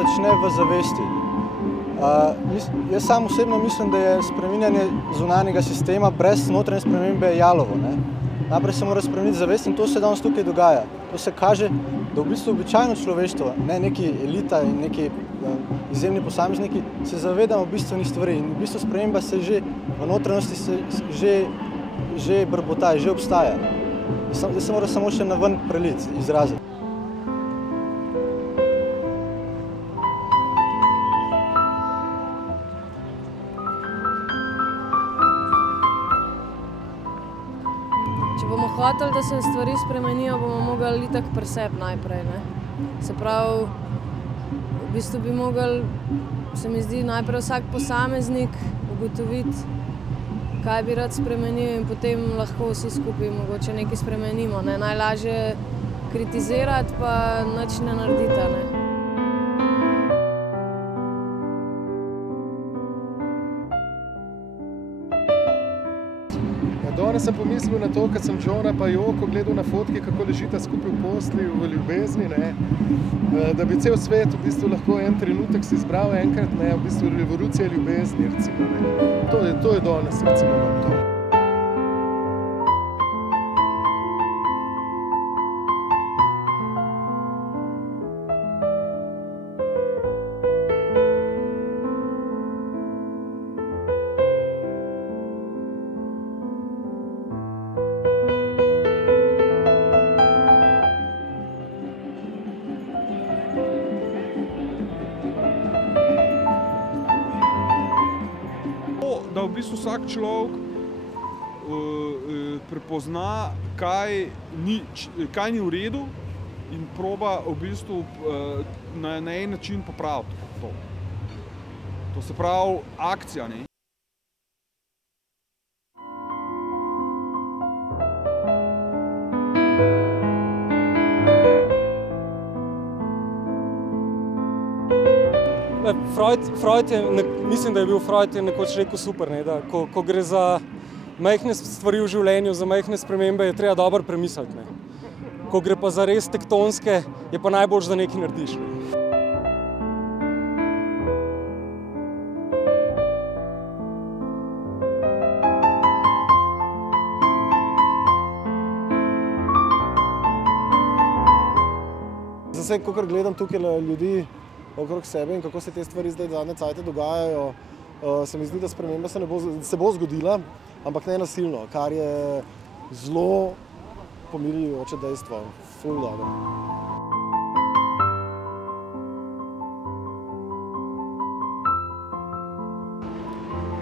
začne v zavesti. Jaz sam osebno mislim, da je spreminjanje zunanjega sistema brez notranje spremembe jalovo. Najprej se mora spremeniti zavest in to se danes tukaj dogaja. To se kaže, da v bistvu običajno človeštvo, ne neki elita in neki izjemni posamezniki, se zavedamo bistvenih stvari in v bistvu sprememba se že v notranjosti že brbota, že obstaja. Zdaj se mora samo še naven preliti, izraziti. Če bomo hoteli, da se stvari spremenijo, bomo mogli itak pri sebi najprej. Se pravi, v bistvu bi mogli, se mi zdi, najprej vsak posameznik ugotoviti, kaj bi rad spremenil in potem lahko vsi skupaj mogoče nekaj spremenimo. Najlažje kritizirati, pa nič ne narediti. Danes sem pomislil na to, kad sem Johna pa Joko gledal na fotke, kako ležita skupaj v posli, v ljubezni, da bi cel svet v bistvu lahko en trenutek si izbral enkrat, v bistvu revolucija ljubezni, recimo. To je danes, recimo, to. Da v bistvu vsak človek prepozna, kaj ni v redu in proba v bistvu na en način popraviti to. To se pravi akcija, Mislim, da je bil Freud nekoč rekel super, da ko gre za majhne stvari v življenju, za majhne spremembe, je treba dobro premisliti. Ko gre pa za res tektonske, je pa najboljše, da nekaj narediš. Zdaj, kakor gledam tukaj ljudi okrog sebe in kako se te stvari zdaj zadnje cajte dogajajo, se mi zdi, da sprememba se bo zgodila, ampak ne nasilno, kar je zelo pomirjujoče dejstvo. Ful dobro.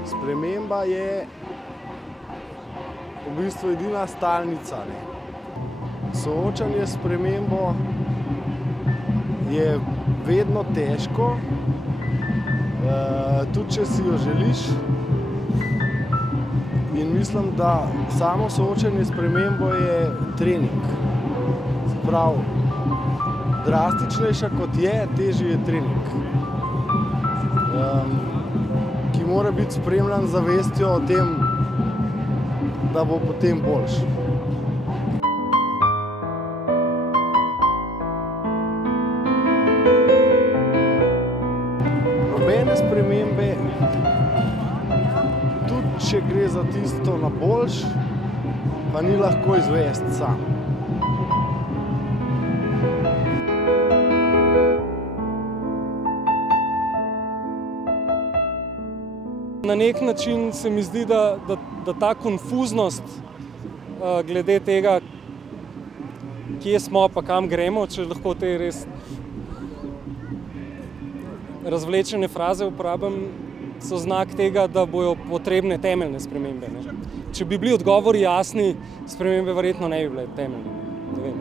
Sprememba je v bistvu edina stalnica. Soočanje s spremembo je vedno težko, tudi če si jo želiš. In mislim, da samo soočanje s spremembo je trening. Se pravi, drastičnejša kot je, težji je trening. Ki mora biti spremljan z zavestjo o tem, da bo potem boljši. Nobene spremembe, tudi če gre za tisto na boljš, pa ni lahko izvesti sam. Na nek način se mi zdi, da ta konfuznost glede tega, kje smo pa kam gremo, če lahko te res razvlečene fraze uporabim, so znak tega, da bojo potrebne temeljne spremembe. Če bi bili odgovori jasni, spremembe verjetno ne bi bile temeljne. Ne vem.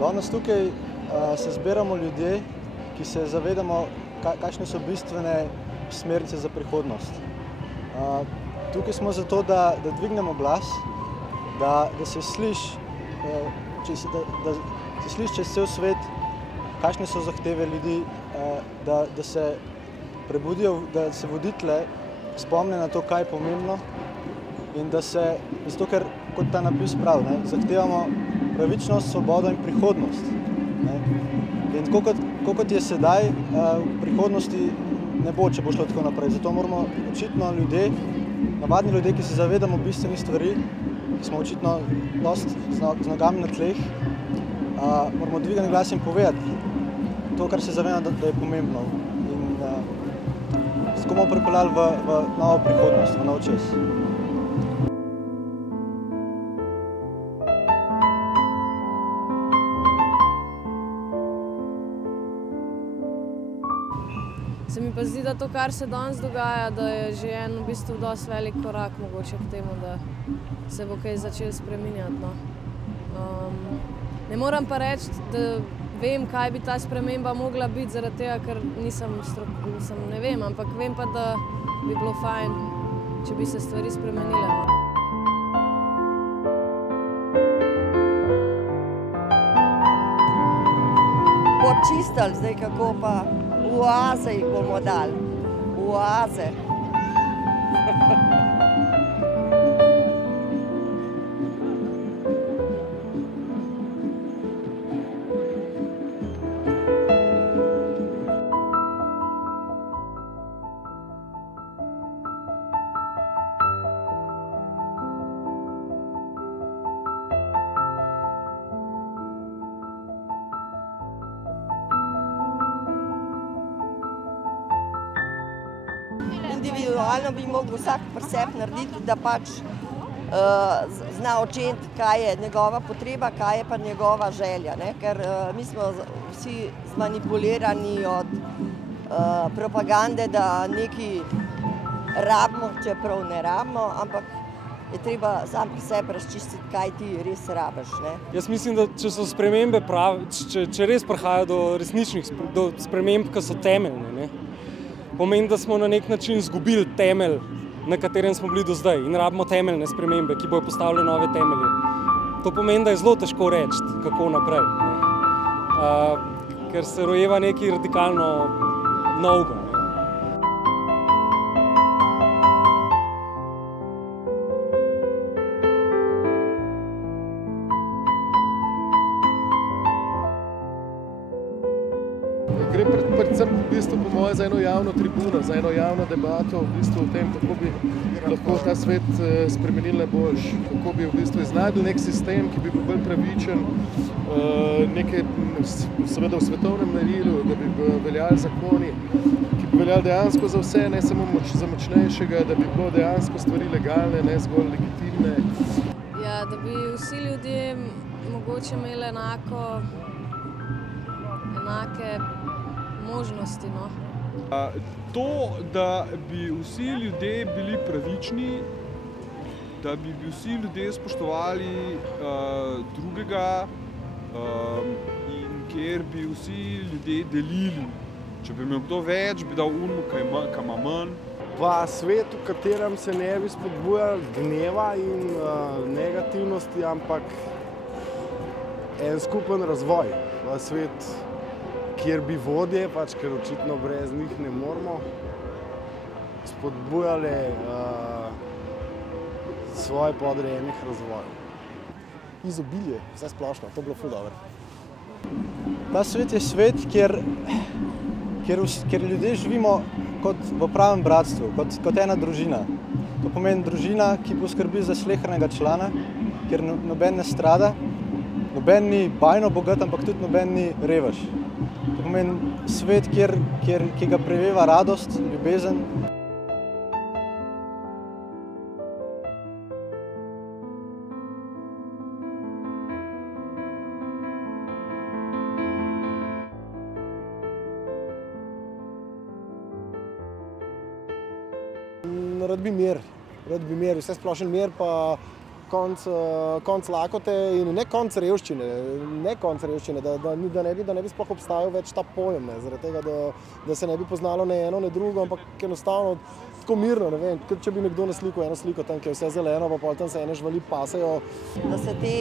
Danes tukaj se zbiramo ljudje, ki se zavedamo, kakšne so bistvene smernice za prihodnost. Tukaj smo zato, da dvignemo glas, da se sliši čez cel svet, kakšne so zahteve ljudi, da se prebudijo, da se voditelje spomne na to, kaj je pomembno In da se, zato ker, kot ta napis pravi, ne, zahtevamo pravičnost, svobodo in prihodnost. Ne. In tako kot je sedaj, v prihodnosti ne bo, če bo šlo tako naprej. Zato moramo očitno ljudje, navadni ljudje, ki se zavedamo bistvenih stvari, ki smo očitno dosti z nogami na tleh, moramo dvigati glas in povedati to, kar se zavedamo, da je pomembno. In tako bomo pripeljali v novo prihodnost, v nov čas. Se mi pa zdi, da to, kar se danes dogaja, da je že en v bistvu dosti velik korak mogoče k temu, da se bo kaj začelo spreminjati. No. Ne moram pa reči, da vem, kaj bi ta sprememba mogla biti, zaradi tega, ker ne vem, ampak vem pa, da bi bilo fajn, če bi se stvari spremenile. No. Počistili zdaj, kako pa oaze jih bomo dali. Oaze. Individualno bi mogel vsak pri sebi narediti, da pač zna očeti, kaj je njegova potreba, kaj je pa njegova želja. Ne? Ker mi smo vsi zmanipulirani od propagande, da nekaj rabimo, čeprav ne rabimo, ampak je treba sam pri sebi razčistiti, kaj ti res rabiš. Ne? Jaz mislim, da če so spremembe prave, če res prihaja do resničnih sprememb, ki so temeljne, ne? Pomeni, da smo na nek način izgubili temelj, na katerem smo bili do zdaj in rabimo temeljne spremembe, ki bojo postavile nove temelje. To pomeni, da je zelo težko reči, kako naprej, ker se rojeva nekaj radikalno novega. Gre predvsem v bistvu, po moje, za eno javno tribuno, za eno javno debato v bistvu o tem, kako bi lahko ta svet spremenili na boljši, kako bi v bistvu iznajdel nek sistem, ki bi bil bolj pravičen, nekaj seveda v svetovnem merilu, da bi veljali zakoni, ki bi veljali dejansko za vse, ne samo za močnejšega, da bi bilo dejansko stvari legalne, ne zgolj legitimne. Ja, da bi vsi ljudje mogoče imeli enake možnosti. No. To, da bi vsi ljudje bili pravični, da bi vsi ljudje spoštovali drugega in kjer bi vsi ljudje delili. Če bi imel kdo več, bi dal unmu, kaj ima manj. Pa svet, v katerem se ne bi spodbujali gneva in negativnosti, ampak en skupen razvoj. V svet, kjer bi vodje, pač, ker očitno brez njih ne moramo, spodbujali svoje podrejenih razvojev. Izobilje, vse splošno, to bi bilo ful dobro. Ta svet je svet, kjer ljudje živimo kot v pravem bratstvu, kot ena družina. To pomeni družina, ki poskrbi za slehernega člana, kjer noben ne strada, noben ni bajno bogat, ampak tudi noben ni revež. To pomeni svet, ki ga preveva radost, ljubezen. Rad bi mir, vse splošen mir, pa konc lakote in ne konc revščine, da ne bi sploh obstajal več ta pojem, ne, zaradi tega, da se ne bi poznalo ne eno, ne drugo, ampak enostavno tako mirno, ne vem, če bi nekdo naslikal eno sliko tam, ki je vse zeleno, pa pol tam se ene živali pasejo. Da se te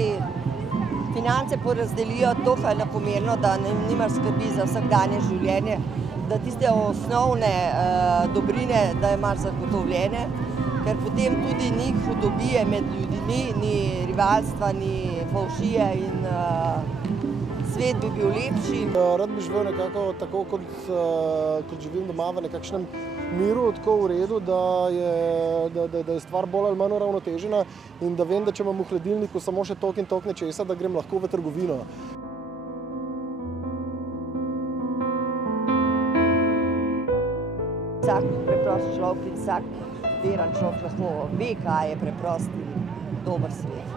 finance porazdelijo tako enakomerno, da nimaš skrbi za vsakdanje življenje, da tiste osnovne dobrine, da imaš zagotovljene ker potem tudi ni hudobije med ljudmi, ni rivalstva, ni fovšije in svet bi bil lepši. Rad bi živel nekako tako, kot živim doma, v nekakšnem miru, tako v redu, da je stvar bolj ali manj uravnotežena in da vem, da če imam v hladilniku samo še toliko in toliko nečesa, da grem lahko v trgovino. Vsak preprost človek in vsak veren človek lahko ve, kaj je preprost in dober svet.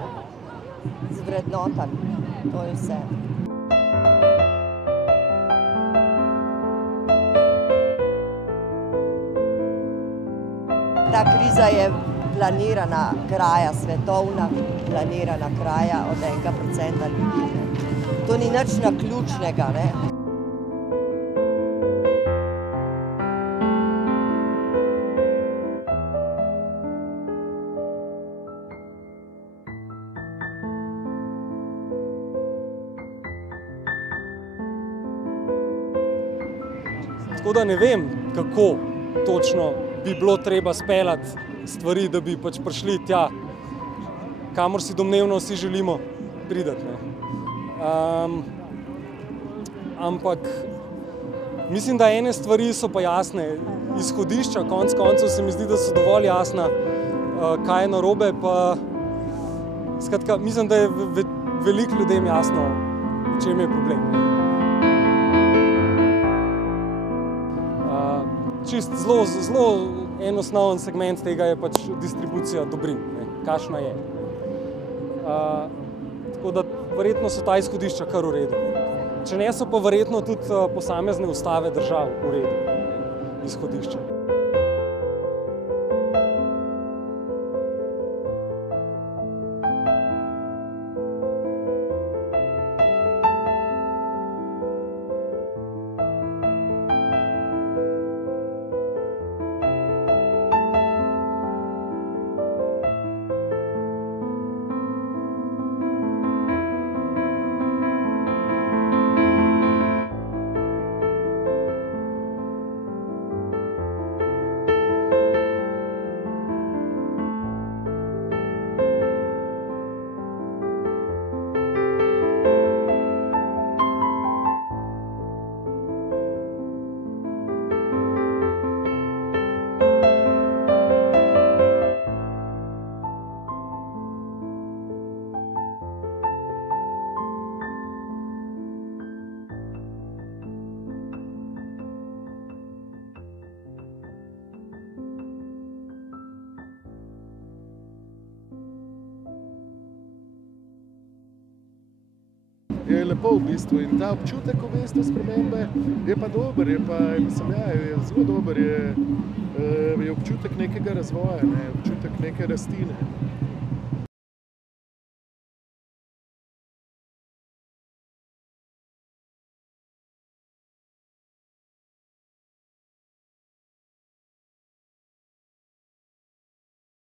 Z vrednotami, to je vse. Ta kriza je planirana kraja, svetovna planirana kraja od 1% ljudi. To ni nič naključnega, ne. Tako da ne vem, kako točno bi bilo treba speljati stvari, da bi pač prišli tja, kamor si domnevno vsi želimo pridati. Ampak mislim, da ene stvari so pa jasne. Izhodišča, konec koncev se mi zdi, da so dovolj jasna, kaj je narobe, pa skratka, mislim, da je veliko ljudem jasno, v čem je problem. Čist zelo en osnoven segment tega je pač distribucija dobrin, kakšna je. Tako da verjetno so ta izhodišča kar v redu. Če ne, so pa verjetno tudi posamezne ustave držav v redu izhodišča. Je lepo v bistvu in ta občutek v bistvu spremembe je pa dober, je zelo dober, je občutek nekega razvoja, občutek neke rasti.